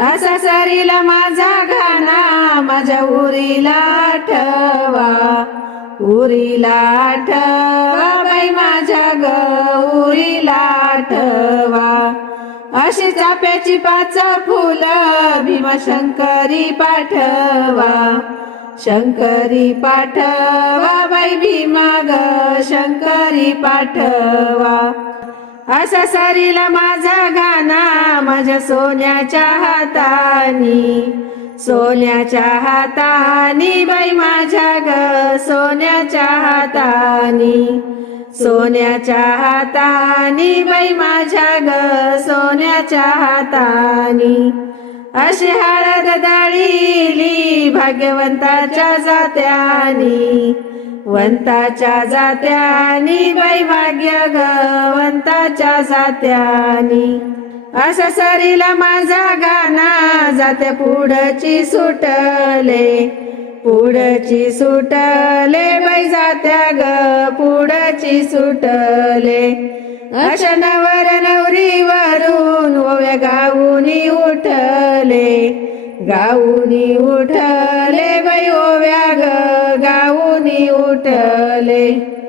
असा माझा गाणा माझ्या उरीला ठवा. उरीला ठवा बाई माझ्या ग उरीला ठवा. अशी चाप्याची पाच फुलं भीमाशंकरी पाठवा. शंकरी पाठवा बाई भीमा ग शंकरी पाठवा. असा सरीला माझा गाणा माझ्या सोन्याच्या हातानी. सोन्याच्या हातानी बाई माझ्या ग सोन्याच्या हातानी. सोन्याच्या हातानी बाई माझ्या ग सोन्याच्या हातानी. अशी हळद दळीली भाग्यवंताच्या जात्यानी वंताच्या जात्यानी बाई भाग्य गवंताच्या जात्यानी. असं सरीला माझा गाणा जाते पुढची सुटले पुढची सुटले बाई जात्या ग पुढची सुटले. अशा नवर नवरी वरून ओव्या गाऊनी गाऊनी उठले बाई ओव्या ग गाऊनी उठले.